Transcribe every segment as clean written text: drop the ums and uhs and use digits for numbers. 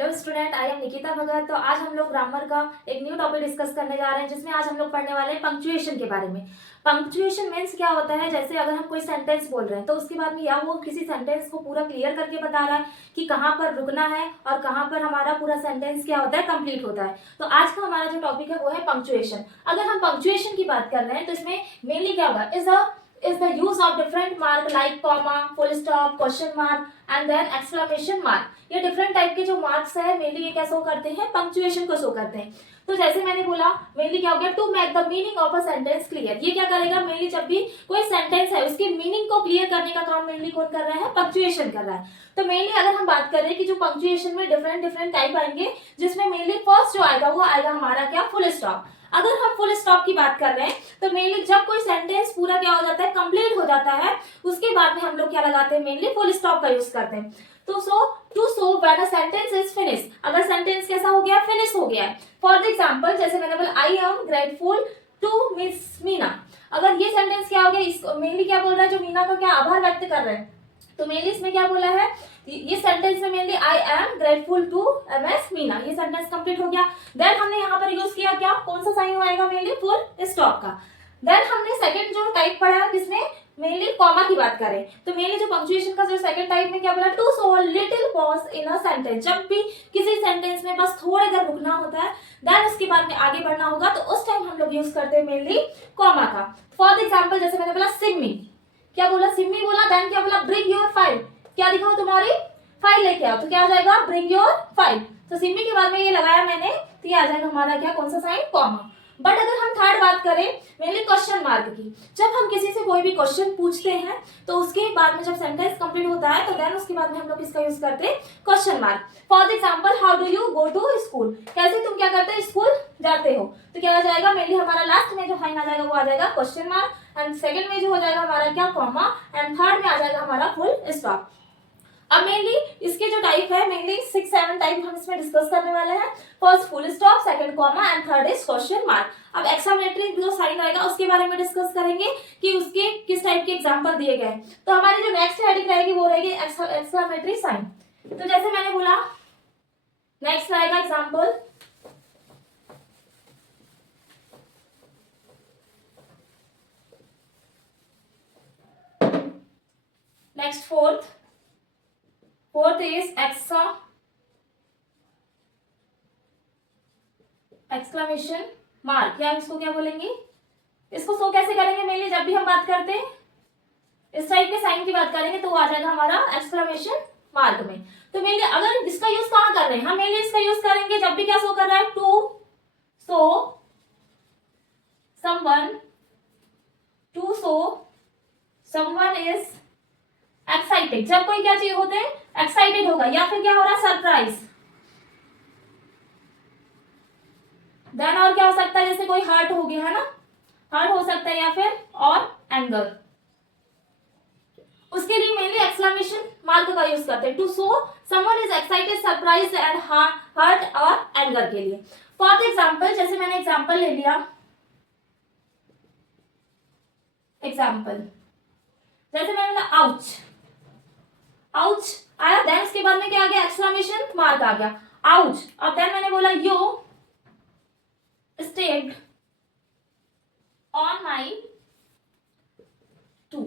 Hello student, I am Nikita Bhagat. तो आज हम लोग ग्रामर का एक न्यू टॉपिक डिस्कस करने जा रहे हैं, जिसमें आज हम लोग पढ़ने वाले हैं पंक्चुएशन के बारे में। पंक्चुएशन मीन्स क्या होता है, जैसे अगर हम कोई सेंटेंस बोल रहे हैं तो उसके बाद में या वो किसी सेंटेंस को पूरा क्लियर करके बता रहा है कि कहाँ पर रुकना है और कहाँ पर हमारा पूरा सेंटेंस क्या होता है, कंप्लीट होता है। तो आज का हमारा जो टॉपिक है वो है पंक्चुएशन। अगर हम पंक्चुएशन की बात कर रहे हैं तो इसमें मेनली क्या होगा, is the use of different mark like comma, full stop, question mark and then exclamation mark। ये डिफरेंट टाइप के जो मार्क्स है मेनली ये क्या शो करते हैं, पंक्चुएशन को शो करते हैं। तो जैसे मैंने बोला मेनली क्या हो गया, to make the meaning of a sentence clear. ये क्या करेगा, मेनली जब भी कोई सेंटेंस है उसकी मीनिंग को क्लियर करने का काम मेनली कौन कर रहा है, पंक्चुएशन कर रहा है। तो मेनली अगर हम बात करें कि जो पंक्चुएशन में डिफरेंट डिफरेंट टाइप आएंगे, जिसमें मेनली फर्स्ट जो आएगा वो आएगा हमारा क्या, फुल स्टॉप। अगर हम फुल स्टॉप की बात कर रहे हैं तो मेनली जब कोई सेंटेंस पूरा क्या हो जाता है, कंप्लीट हो जाता है, उसके बाद में हम लोग क्या लगाते हैं, मेनली फुल स्टॉप का यूज करते हैं। तो to show when a sentence is finish, अगर सेंटेंस कैसा हो गया, फिनिश हो गया है। फॉर एग्जांपल जैसे मैंने बोला I am grateful to Miss Meena. अगर ये सेंटेंस क्या हो गया, इसको मेनली क्या बोल रहा है, जो मीना का क्या आभार व्यक्त कर रहे हैं, तो मेनली इसमें क्या बोला है, ये सेंटेंस में mainly I am grateful to Ms Meena, ये सेंटेंस कंप्लीट हो गया। देन हमने यहाँ पर यूज किया क्या, कौन सा साइन आएगा, मेनली फुल स्टॉप का। देन हमने सेकंड जो टाइप पढ़ा जिसमें मेनली कॉमा की बात करें, तो मेनली जो पंक्चुएशन का जो सेकंड टाइप में क्या बोला, to show little pause in a sentence. जब भी किसी सेंटेंस में बस थोड़ी देर रुकना होता है, देन उसके बाद में आगे बढ़ना होगा, तो उस टाइम हम लोग यूज करते हैं मेनली कॉमा का। फॉर एग्जाम्पल जैसे मैंने बोला सिम्मी, क्या बोला, सिम्मी बोला, देन क्या बोला, ब्रिंग योर फाइल, क्या दिखाओ, तुम्हारी फाइल लेके आओ, तो क्या आ जाएगा, ब्रिंग योर फाइल। तो सिम्मी के बाद में ये लगाया मैंने, तो ये आ जाएगा हमारा क्या, कौन सा साइन, कॉमा। बट अगर हम थर्ड बात करें मेनली क्वेश्चन मार्क की, जब हम किसी से कोई भी क्वेश्चन पूछते हैं तो उसके बाद में जब सेंटेंस कंप्लीट होता है तो देन उसके बाद में हम लोग इसका यूज करते हैं question mark. For example how do you go to school, कैसे तुम क्या करते हैं, स्कूल जाते हो, तो क्या आ जाएगा, मेनली हमारा लास्ट में जो साइन आ जाएगा वो आ जाएगा क्वेश्चन मार्क, एंड सेकंड में जो हो जाएगा हमारा क्या, कॉमा, एंड थर्ड में आ जाएगा हमारा फुल स्टॉप। अब मेनली इसके जो टाइप है, मेनली 6-7 टाइप हम इसमें डिस्कस करने वाले हैं। First full stop, second comma and third is question mark. अब एक्सक्लेमेटरी जो साइन आएगा उसके बारे में डिस्कस करेंगे कि उसके किस टाइप के एग्जांपल दिए गए। तो हमारी जो नेक्स्ट हेडिंग रहेगी वो रहेगी एक्सक्लेमेटरी साइन। तो जैसे मैंने बोला नेक्स्ट रहेगा example, next fourth is exclamation mark, या इसको क्या बोलेंगे, इसको शो कैसे करेंगे, मेनली जब भी हम बात करते हैं इस टाइप के साइन की बात करेंगे तो वो आ जाएगा हमारा एक्सक्लेमेशन मार्क में। तो मेनली अगर इसका यूज कहाँ कर रहे हैं, हम मेनली इसका यूज करेंगे जब भी क्या शो कर रहा है, to show someone is excited. जब कोई क्या चीज होते हैं, एक्साइटेड होगा, या फिर क्या हो रहा है, सरप्राइज। देन और क्या हो सकता है, जैसे कोई हर्ट हो गया है ना, हर्ट हो सकता है, या फिर और एंगर, उसके लिए मेनली एक्सक्लेमेशन मार्क का यूज करते हैं, to show someone is excited, surprise and hurt और एंगर के लिए। फॉर एग्जांपल जैसे मैंने एग्जांपल ले लिया, एग्जांपल जैसे मैंने बोला आउच, आउच आया, देन उसके बाद में क्या आ गया, एक्सक्लेमेशन मार्क आ गया, आउच। अब देन मैंने बोला you stepped on my toe.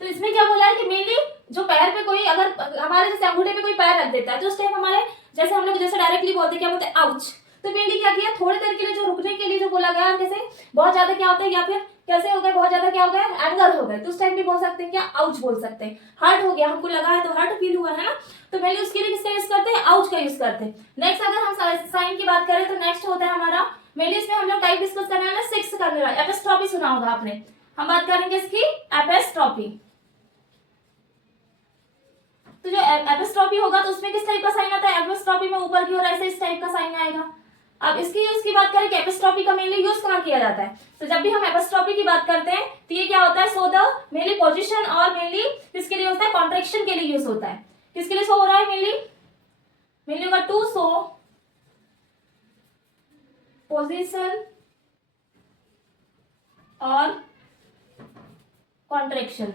तो इसमें क्या बोला है कि मेनली जो पैर पे कोई अगर हमारे जैसे अंगूठे पे कोई पैर रख देता है तो उस टाइम हमारे जैसे हम लोग जैसे डायरेक्टली बोलते हैं, क्या बोलते हैं, आउच। तो मेनली क्या किया, थोड़ी देर के लिए जो रुकने के लिए जो बोला गया, जैसे बहुत ज्यादा क्या होता है, या फिर कैसे हो गए, बहुत ज्यादा क्या हो गया, एंगर हो गए, तो उस टाइम भी बोल सकते हैं क्या, आउच बोल सकते हैं। हर्ट हो गया, हमको लगा है तो हर्ट फील हुआ है ना, तो मेनली उसके लिए किसका यूज करते हैं, आउच का यूज करते हैं। नेक्स्ट अगर हम साइन की बात करें तो नेक्स्ट होता है हमारा, मेनली इसमें हम लोग टाइप डिस्कस करने वाले, 6 करने वाले, एपिस्ट्रॉफी सुना होगा आपने, हम बात करेंगे इसकी एपिस्ट्रॉफी। तो जो एपिस्ट्रॉफी होगा तो उसमें किस टाइप का साइन आता है, एपिस्ट्रॉफी में ऊपर की ओर ऐसे इस टाइप का साइन आएगा। अब इसकी यूज की बात करें कि एपिस्ट्रॉफी का मेनली यूज कहाँ किया जाता है, तो जब भी हम एपिस्ट्रॉफी की बात करते हैं तो ये क्या होता है, सो द मेनली पोजीशन, और मेनली किसके लिए होता है, कॉन्ट्रैक्शन के लिए यूज होता है। किसके लिए शो हो रहा है, मेनली होगा टू शो पोजीशन और कॉन्ट्रैक्शन।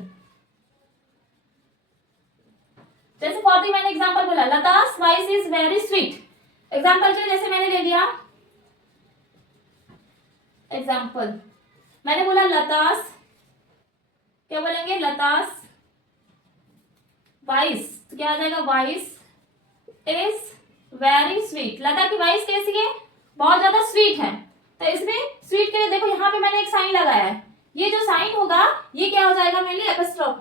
जैसे फॉर दी मैंने एग्जांपल बोला, लता's voice is very sweet। Example के जैसे मैंने ले लिया एग्जांपल, मैंने बोला लता's, क्या बोलेंगे, लता's वॉइस, तो क्या आ जाएगा, वॉइस इज वेरी स्वीट। लता की वॉइस कैसी है, बहुत ज्यादा स्वीट है। तो इसमें स्वीट के लिए देखो यहाँ पे मैंने एक साइन लगाया है, ये जो साइन होगा ये क्या हो जाएगा, मेरे लिए एपिस्ट्रोफ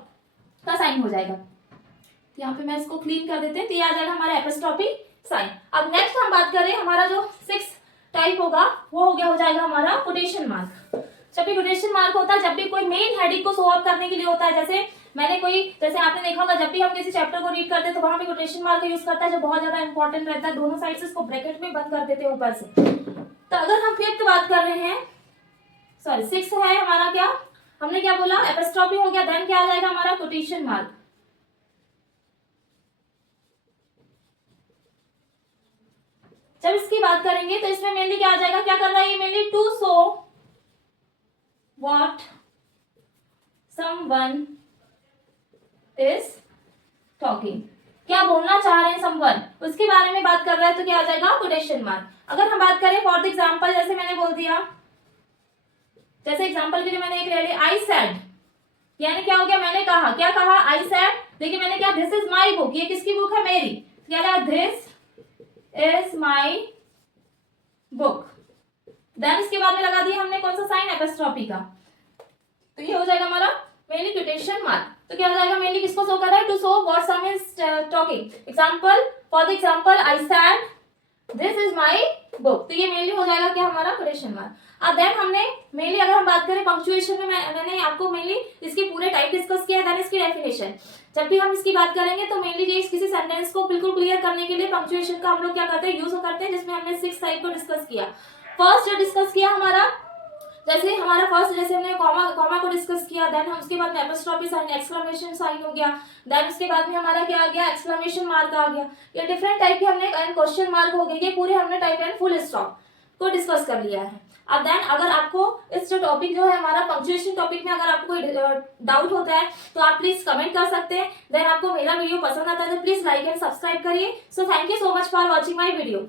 का साइन हो जाएगा। तो यहाँ पे मैं इसको क्लीन कर देते हैं, तो ये आ जाएगा हमारा एपिस्ट्रोफी साइन। अब नेक्स्ट हम बात करें, हमारा जो 6 टाइप होगा वो हो जाएगा हमारा कोटेशन मार्क। जब भी कोटेशन मार्क होता है, जब भी कोई मेन हेडिंग को शो ऑफ करने के लिए होता है, जैसे मैंने कोई, जैसे आपने देखा होगा जब भी हम किसी चैप्टर को रीड करते हैं तो वहां पे कोटेशन मार्क का यूज करता है, जो बहुत ज्यादा इंपॉर्टेंट रहता है, दोनों साइड से इसको ब्रैकेट में बंद कर देते हैं ऊपर से। तो अगर हम 5th बात कर रहे हैं, सॉरी 6 है हमारा, क्या हमने क्या बोला, एपिस्ट्रोफी हो गया, देन क्या आ जाएगा हमारा कोटेशन मार्क। जब इसकी बात करेंगे तो इसमें मेनली क्या आ जाएगा, क्या कर रहा है ये, mainly to show what someone is talking, क्या बोलना चाह रहे हैं समवन, उसके बारे में बात कर रहा है, तो क्या आ जाएगा कोटेशन मार्क। अगर हम बात करें फॉर द एग्जांपल, जैसे मैंने बोल दिया, जैसे एग्जांपल के लिए मैंने एक ले लिया, आई सेड, यानी क्या हो गया, मैंने कहा, क्या कहा, आई सेड, देखिए मैंने क्या, दिस इज माई बुक, ये किसकी बुक है, मेरी, क्या लगा, this is my book. Then इसके बाद में लगा दिया हमने कौन सा साइन, एपिस्ट्रोफी का, तो ये हो जाएगा हमारा मेनली कोटेशन मार्क। तो क्या हो जाएगा, मेनली किसको शो कर रहा है, to show what some is talking. Example, for the example, I said this is my book, तो ये मेनली हो जाएगा क्या, हमारा कोटेशन मार्क। अब देन हमने मेनली अगर हम बात करें पंक्चुएशन में, मैंने आपको मेनली इसके पूरे टाइप डिस्कस किया है, देन इसकी डेफिनेशन। जब भी हम इसकी बात करेंगे तो मेनली ये किसी सेंटेंस को बिल्कुल क्लियर करने के लिए पंक्चुएशन का हम लोग क्या करते हैं, यूज करते हैं, जिसमें हमने 6 टाइप को डिस्कस किया। फर्स्ट जो डिस्कस किया हमारा, जैसे हमारा फर्स्ट, जैसे हमने कॉमा को डिस्कस किया, देन हम उसके बाद में एपिस्ट्रोफी साइन, एक्सक्लेमेशन साइन हो गया, देन उसके बाद में हमारा क्या आ गया, एक्सक्लेमेशन मार्क आ गया। ये डिफरेंट टाइप के हमने, एंड क्वेश्चन मार्क हो गए, ये पूरे हमने टाइप एंड फुल स्टॉप को डिस्कस कर लिया है। अब देन अगर आपको इस जो टॉपिक जो है हमारा पंक्चुएशन टॉपिक में अगर आपको डाउट होता है तो आप प्लीज कमेंट कर सकते हैं। देन आपको मेरा वीडियो पसंद आता है तो प्लीज लाइक एंड सब्सक्राइब करिए। So thank you so much for watching my video.